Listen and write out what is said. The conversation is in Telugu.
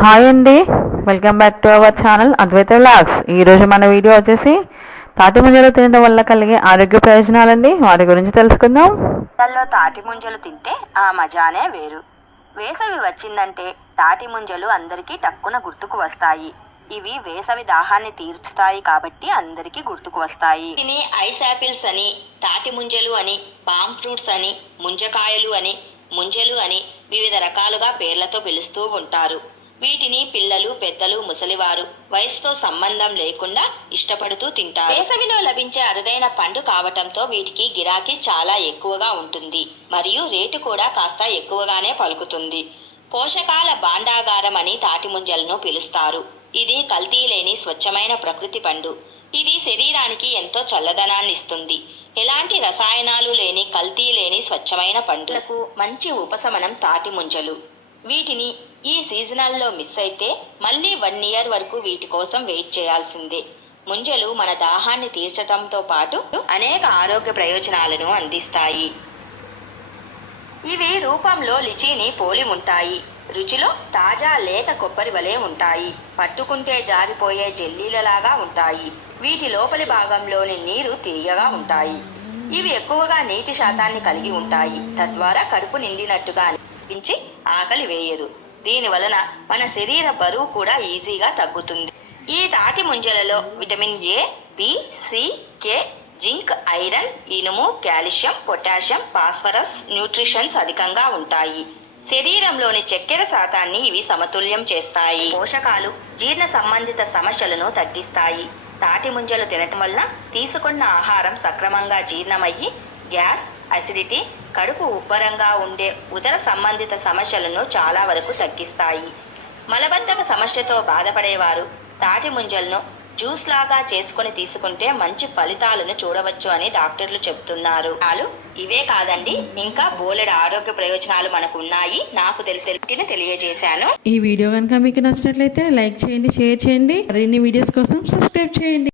హాయ్ అండి, welcome back to our channel Advaita vlogs. ఈరోజు మన వీడియో వచ్చేసి తాటి ముంజలు తినడం వల్ల కలిగే ఆరోగ్య ప్రయోజనాలండి. వాటి గురించి తెలుసుకుందాం. తాటి ముంజలు తింటే ఆ మజానే వేరు. వేసవి వచ్చిందంటే తాటి ముంజలు అందరికీ టక్కున గుర్తుకు వస్తాయి. ఇవి వేసవి దాహాన్ని తీర్చుతాయి కాబట్టి అందరికీ గుర్తుకు వస్తాయి. దీని ఐస్ యాపిల్స్ అని, తాటి ముంజలు అని, పామ్ ఫ్రూట్స్ అని, ముంజకాయలు అని, ముంజలు అని వివిధ రకాలుగా పేర్లతో పిలుస్తూ ఉంటారు. వీటిని పిల్లలు, పెద్దలు, ముసలివారు వయసుతో సంబంధం లేకుండా ఇష్టపడుతూ తింటారు. వేసవిలో లభించే అరుదైన పండు కావటంతో వీటికి గిరాకీ చాలా ఎక్కువగా ఉంటుంది మరియు రేటు కూడా కాస్త ఎక్కువగానే పలుకుతుంది. పోషకాల భాండాగారం అని తాటి ముంజలను పిలుస్తారు. ఇది కల్తీ లేని స్వచ్ఛమైన ప్రకృతి పండు. ఇది శరీరానికి ఎంతో చల్లదనాన్ని ఇస్తుంది. ఎలాంటి రసాయనాలు లేని, కల్తీ లేని స్వచ్ఛమైన పండులకు మంచి ఉపశమనం తాటి ముంజలు. వీటిని ఈ సీజనల్లో మిస్ అయితే మళ్ళీ 1 year వరకు వీటి కోసం వెయిట్ చేయాల్సిందే. ముంజలు మన దాహాన్ని తీర్చడంతో పాటు అనేక ఆరోగ్య ప్రయోజనాలను అందిస్తాయి. ఇవి రూపంలో లిచీని పోలి ఉంటాయి. రుచిలో తాజా లేత కొబ్బరి వలె ఉంటాయి. పట్టుకుంటే జారిపోయే జెల్లీలలాగా ఉంటాయి. వీటి లోపలి భాగంలోని నీరు తీయగా ఉంటాయి. ఇవి ఎక్కువగా నీటి శాతాన్ని కలిగి ఉంటాయి. తద్వారా కడుపు నిండినట్టుగా అనిపించి ఆకలి వేయదు. దీని వలన మన శరీర బరువు కూడా ఈజీగా తగ్గుతుంది. ఈ తాటి ముంజలలో vitamin A, B, C, K, zinc, iron, ఇనుము, కాల్షియం, పొటాషియం, ఫాస్ఫరస్ న్యూట్రిషన్స్ అధికంగా ఉంటాయి. శరీరంలోని చక్కెర శాతాన్ని ఇవి సమతుల్యం చేస్తాయి. పోషకాలు జీర్ణ సంబంధిత సమస్యలను తగ్గిస్తాయి. తాటి ముంజలు తినటం వల్ల తీసుకున్న ఆహారం సక్రమంగా జీర్ణమయ్యి గ్యాస్, అసిడిటీ, కడుపు ఉబ్బరంగా ఉండే ఉదర సంబంధిత సమస్యలను చాలా వరకు తగ్గిస్తాయి. మలబద్ధక సమస్యతో బాధపడేవారు తాటి ముంజలను జ్యూస్ లాగా చేసుకుని తీసుకుంటే మంచి ఫలితాలను చూడవచ్చు అని డాక్టర్లు చెబుతున్నారు. ఇవే కాదండి, ఇంకా బోలెడు ఆరోగ్య ప్రయోజనాలు మనకు ఉన్నాయి. నాకు తెలియజేశాను. ఈ వీడియో కనుక మీకు నచ్చినట్లయితే లైక్ చేయండి, షేర్ చేయండి. మరిన్ని వీడియోస్ కోసం సబ్స్క్రైబ్ చేయండి.